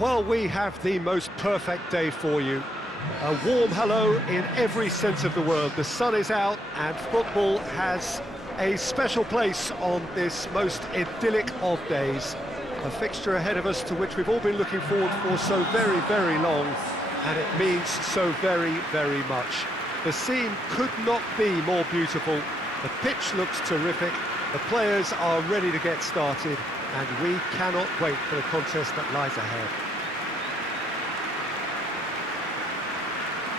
Well, we have the most perfect day for you. A warm hello in every sense of the word. The sun is out and football has a special place on this most idyllic of days. A fixture ahead of us to which we've all been looking forward for so very, very long, and it means so very, very much. The scene could not be more beautiful. The pitch looks terrific. The players are ready to get started, and we cannot wait for the contest that lies ahead.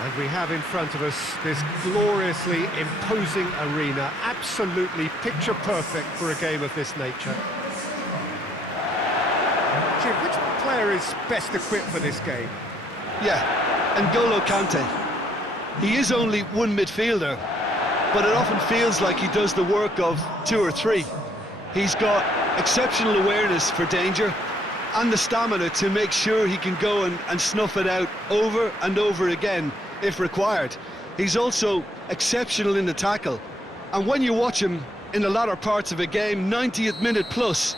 And we have in front of us this gloriously imposing arena, absolutely picture perfect for a game of this nature. Jim, which player is best equipped for this game? Yeah, N'Golo Kante. He is only one midfielder, but it often feels like he does the work of two or three. He's got exceptional awareness for danger and the stamina to make sure he can go and snuff it out over and over again if required. He's also exceptional in the tackle, and when you watch him in the latter parts of a game, 90th minute plus,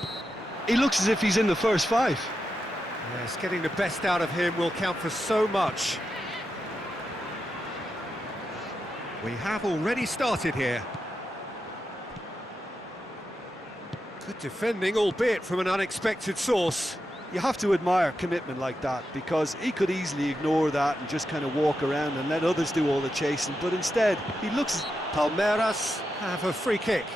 he looks as if he's in the first five. Yes, getting the best out of him will count for so much. We have already started here. Good defending, albeit from an unexpected source. You have to admire commitment like that, because he could easily ignore that and just kind of walk around and let others do all the chasing, but instead he looks... Palmeiras have a free kick.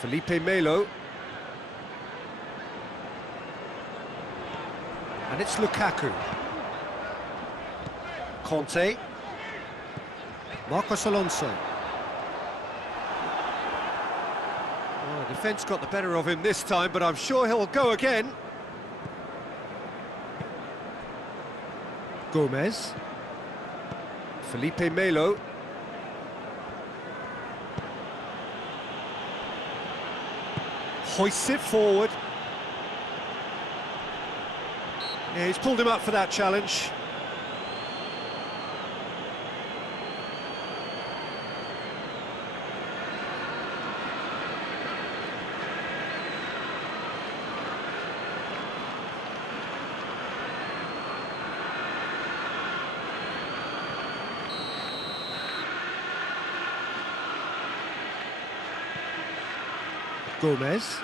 Felipe Melo. And it's Lukaku. Conte. Marcos Alonso. Oh, the defence got the better of him this time, but I'm sure he'll go again. Gomez. Felipe Melo. Hoists it forward. Yeah, he's pulled him up for that challenge. Gomez.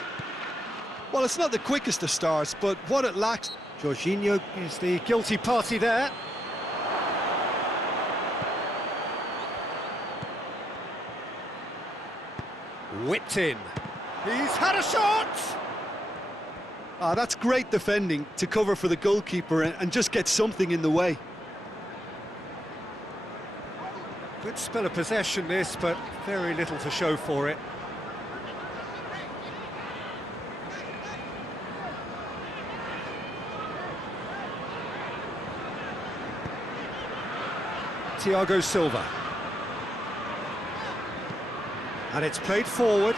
Well, it's not the quickest of starts, but what it lacks... Jorginho is the guilty party there. Whipped in. He's had a shot! Ah, that's great defending to cover for the goalkeeper and just get something in the way. Good spell of possession this, but very little to show for it. Thiago Silva. And it's played forward.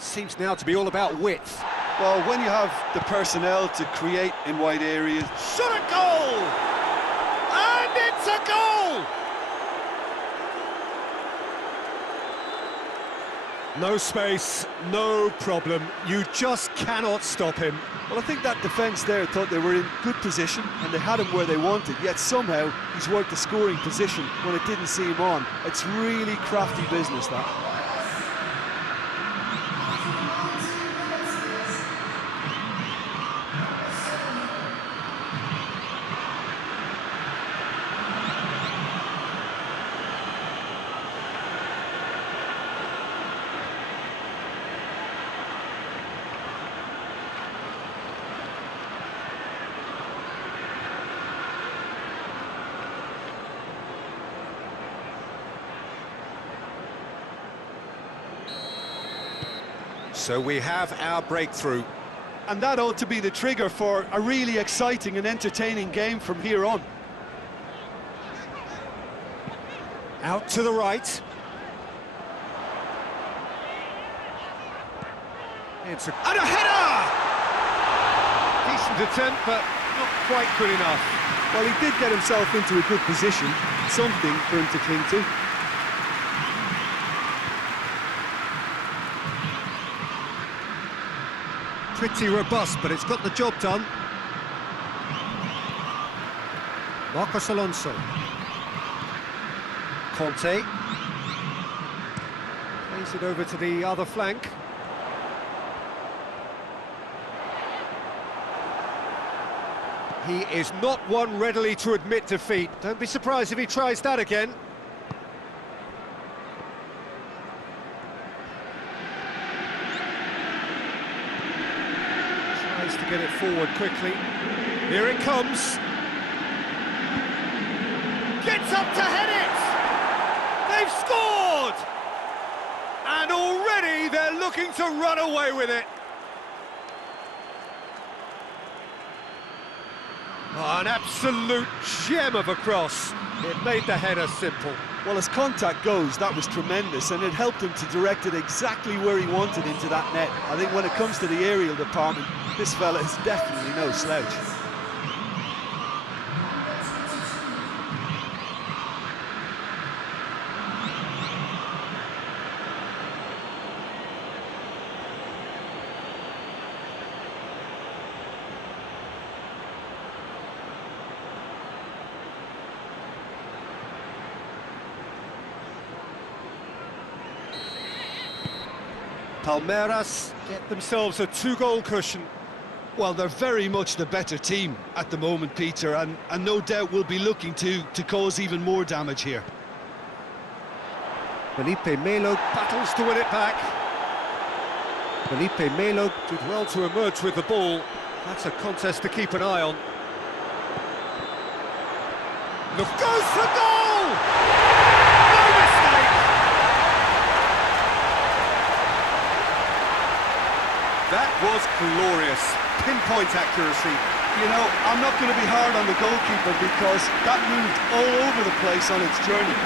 Seems now to be all about width. Well, when you have the personnel to create in wide areas... Shot a goal! And it's a goal! No space, no problem. You just cannot stop him. Well, I think that defence there thought they were in good position and they had him where they wanted, yet somehow he's worked the scoring position when it didn't see him on. It's really crafty business, that. So we have our breakthrough. And that ought to be the trigger for a really exciting and entertaining game from here on. Out to the right. And a header! Decent attempt, but not quite good enough. Well, he did get himself into a good position, something for him to cling to. Pretty robust, but it's got the job done. Marcos Alonso. Conte. Plays it over to the other flank. He is not one readily to admit defeat. Don't be surprised if he tries that again. Tries to get it forward quickly. Here it comes. Gets up to head it! They've scored! And already they're looking to run away with it. Oh, an absolute gem of a cross. It made the header simple. Well, as contact goes, that was tremendous, and it helped him to direct it exactly where he wanted into that net. I think when it comes to the aerial department, this fella is definitely no slouch. Palmeiras get themselves a 2-goal cushion. Well, they're very much the better team at the moment, Peter, and no doubt will be looking to cause even more damage here. Felipe Melo battles to win it back. Felipe Melo did well to emerge with the ball. That's a contest to keep an eye on. Look, goes for goal! No mistake! That was glorious. Pinpoint accuracy. You know, I'm not going to be hard on the goalkeeper because that moved all over the place on its journey.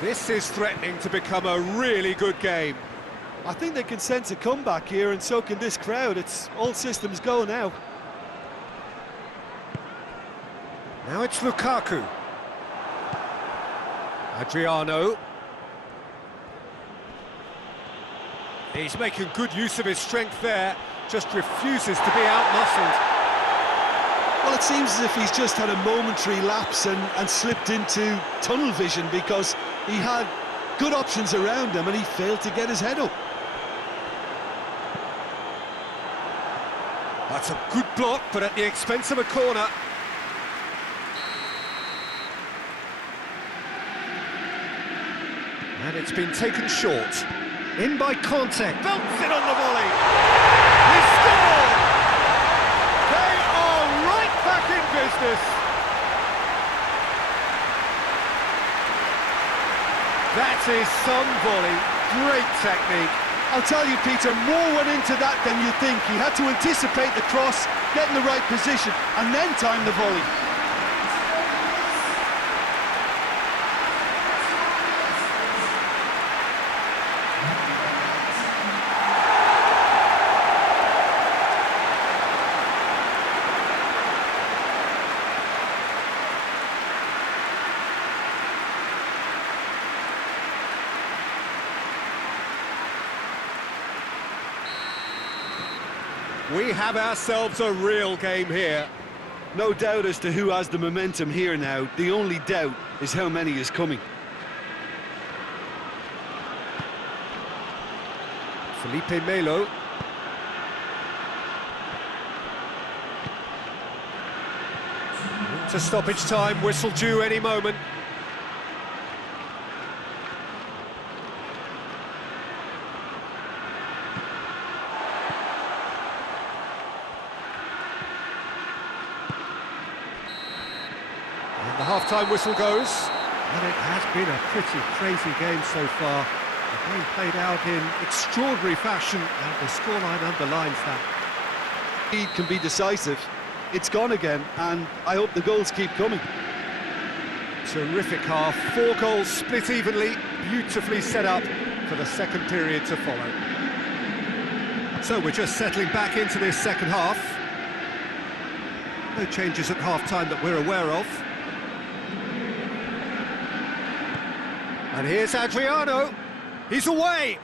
This is threatening to become a really good game. I think they can sense a comeback here, and so can this crowd. It's all systems go now. Now it's Lukaku. Adriano. He's making good use of his strength there, just refuses to be outmuscled. Well, it seems as if he's just had a momentary lapse and slipped into tunnel vision because he had good options around him and he failed to get his head up. That's a good block, but at the expense of a corner. And it's been taken short. In by Conte. Belts it on the volley. He scored! They are right back in business. That is some volley. Great technique. I'll tell you, Peter, more went into that than you think. He had to anticipate the cross, get in the right position, and then time the volley. We have ourselves a real game here. No doubt as to who has the momentum here now. The only doubt is how many is coming. Felipe Melo. To stoppage time, whistle due any moment. And the half-time whistle goes. And it has been a pretty crazy game so far. The game played out in extraordinary fashion, and the scoreline underlines that. Lead can be decisive. It's gone again, and I hope the goals keep coming. Terrific half, 4 goals split evenly, beautifully set up for the second period to follow. So we're just settling back into this second half. No changes at half-time that we're aware of. And here's Adriano. He's away.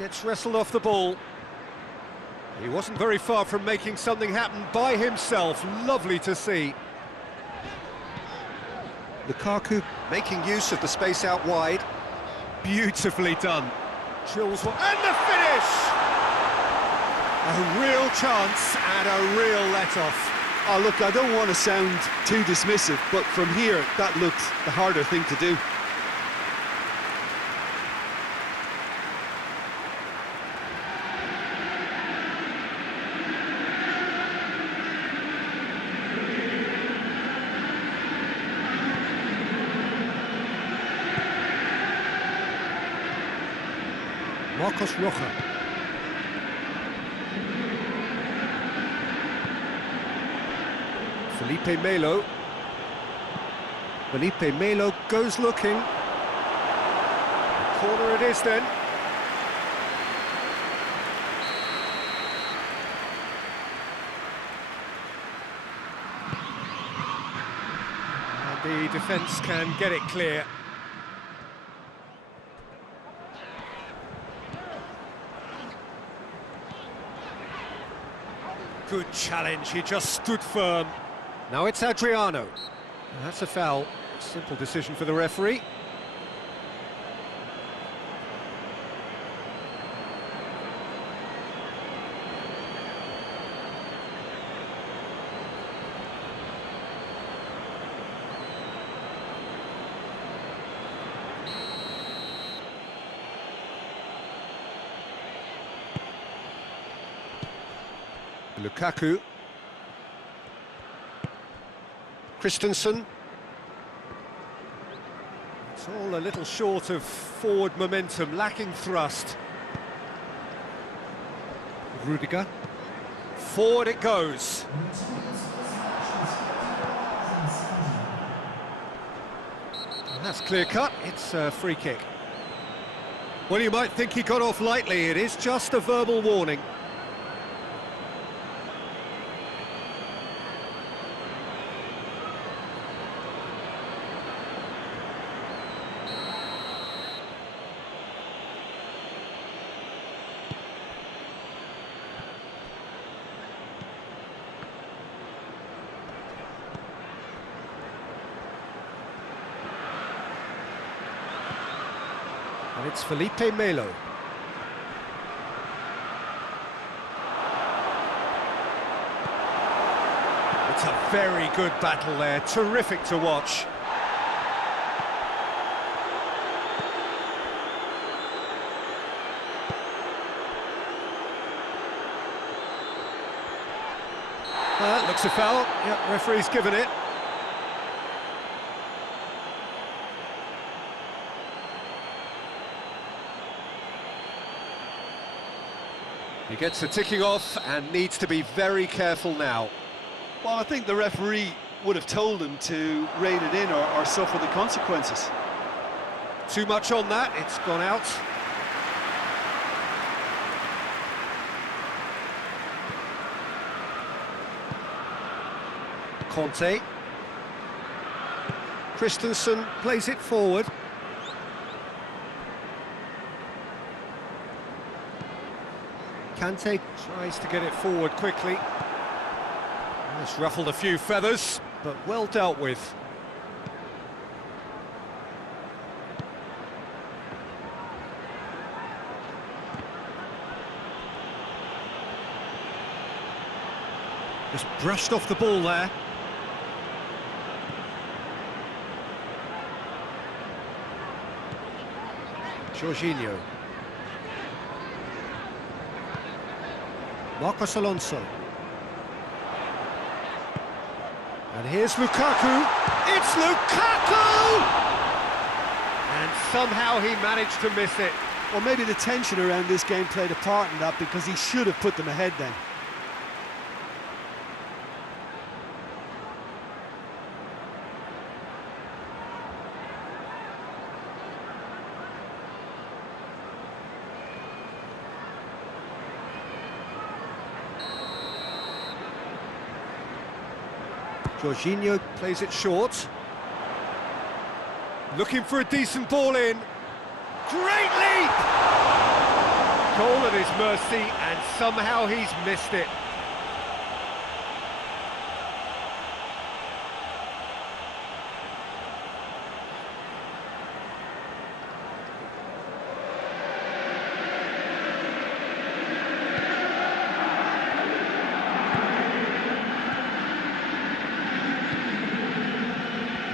Gets wrestled off the ball. He wasn't very far from making something happen by himself. Lovely to see. Lukaku making use of the space out wide. Beautifully done. Chills one, and the finish! A real chance and a real let-off. Oh, look, I don't want to sound too dismissive, but from here, that looked the harder thing to do. Marcos Rocha. Felipe Melo. Felipe Melo goes looking. Corner it is then. And the defence can get it clear. Good challenge, he just stood firm. Now it's Adriano. That's a foul. Simple decision for the referee. Lukaku. Christensen. It's all a little short of forward momentum, lacking thrust. Rudiger. Forward it goes. And that's clear cut, it's a free kick. Well, you might think he got off lightly, it is just a verbal warning. And it's Felipe Melo. It's a very good battle there, terrific to watch. That looks a foul. Yep, referee's given it. He gets the ticking off and needs to be very careful now. Well, I think the referee would have told him to rein it in or suffer the consequences. Too much on that, it's gone out. Conte. Christensen plays it forward. Kante tries to get it forward quickly. It's ruffled a few feathers, but well dealt with. Just brushed off the ball there. Jorginho. Marcos Alonso. And here's Lukaku. It's Lukaku! And somehow he managed to miss it. Or maybe the tension around this game played a part in that, because he should have put them ahead then. Jorginho plays it short. Looking for a decent ball in. Great leap! Goal at his mercy, and somehow he's missed it.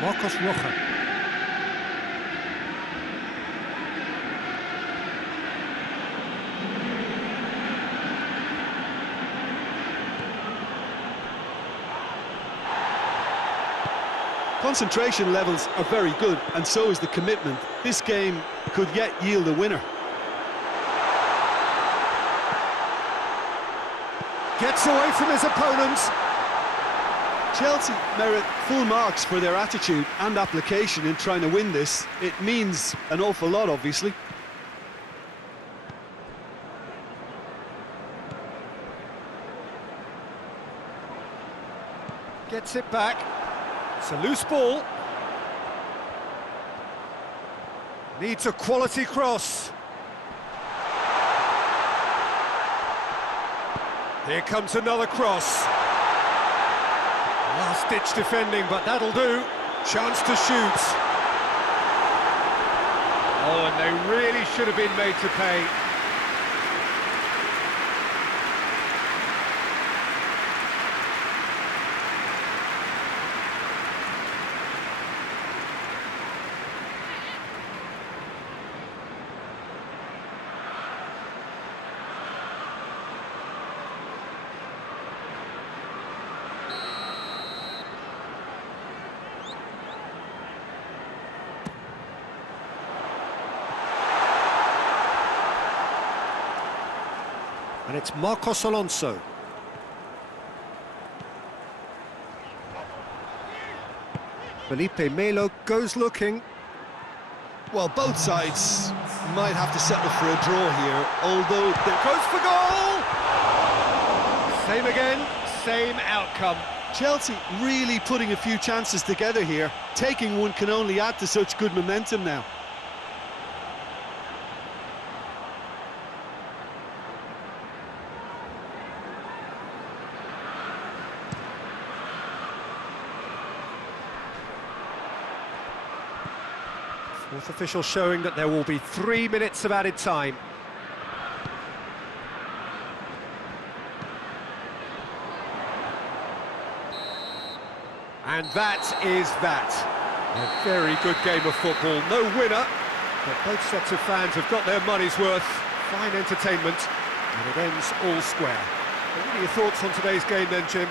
Marcos Rocha. Concentration levels are very good, and so is the commitment. This game could yet yield a winner. Gets away from his opponents. Chelsea merit full marks for their attitude and application in trying to win this. It means an awful lot, obviously. Gets it back. It's a loose ball. Needs a quality cross. Here comes another cross. Last-ditch defending, but that'll do. Chance to shoot. Oh, and they really should have been made to pay. And it's Marcos Alonso. Felipe Melo goes looking. Well, both sides might have to settle for a draw here, although There goes for goal! Same again, same outcome. Chelsea really putting a few chances together here. Taking one can only add to such good momentum now. Fourth official showing that there will be 3 minutes of added time. And that is that. A very good game of football. No winner, but both sets of fans have got their money's worth. Fine entertainment, and it ends all square. What are your thoughts on today's game then, Jim?